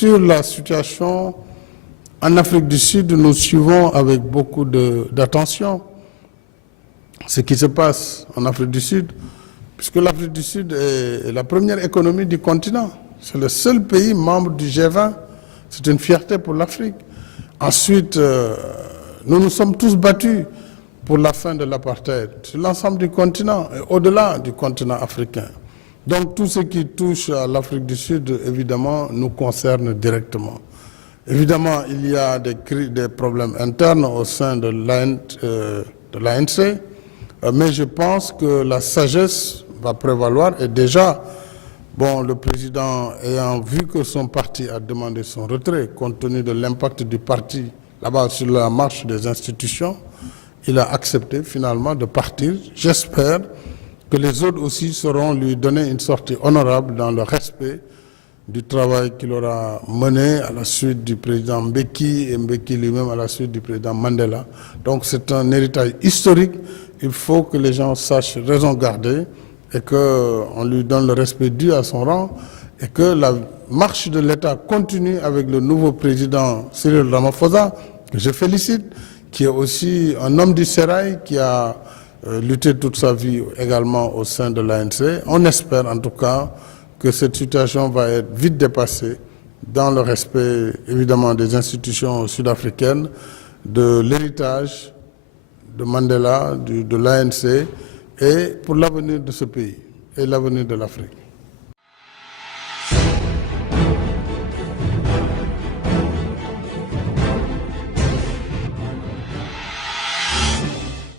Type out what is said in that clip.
sur la situation en Afrique du Sud, nous suivons avec beaucoup d'attention ce qui se passe en Afrique du Sud, puisque l'Afrique du Sud est la première économie du continent. C'est le seul pays membre du G20. C'est une fierté pour l'Afrique. Ensuite, nous nous sommes tous battus pour la fin de l'apartheid sur l'ensemble du continent et au-delà du continent africain. Donc tout ce qui touche à l'Afrique du Sud, évidemment, nous concerne directement. Évidemment, il y a des problèmes internes au sein de l'ANC, mais je pense que la sagesse va prévaloir et déjà, bon, le président ayant vu que son parti a demandé son retrait, compte tenu de l'impact du parti là-bas sur la marche des institutions, il a accepté finalement de partir. J'espère que les autres aussi sauront lui donner une sortie honorable dans le respect du travail qu'il aura mené à la suite du président Mbeki et Mbeki lui-même à la suite du président Mandela. Donc c'est un héritage historique. Il faut que les gens sachent raison garder et qu'on lui donne le respect dû à son rang et que la marche de l'État continue avec le nouveau président Cyril Ramaphosa, que je félicite, qui est aussi un homme du sérail, qui a lutté toute sa vie également au sein de l'ANC. On espère en tout cas que cette situation va être vite dépassée dans le respect évidemment des institutions sud-africaines, de l'héritage de Mandela, de l'ANC et pour l'avenir de ce pays et l'avenir de l'Afrique.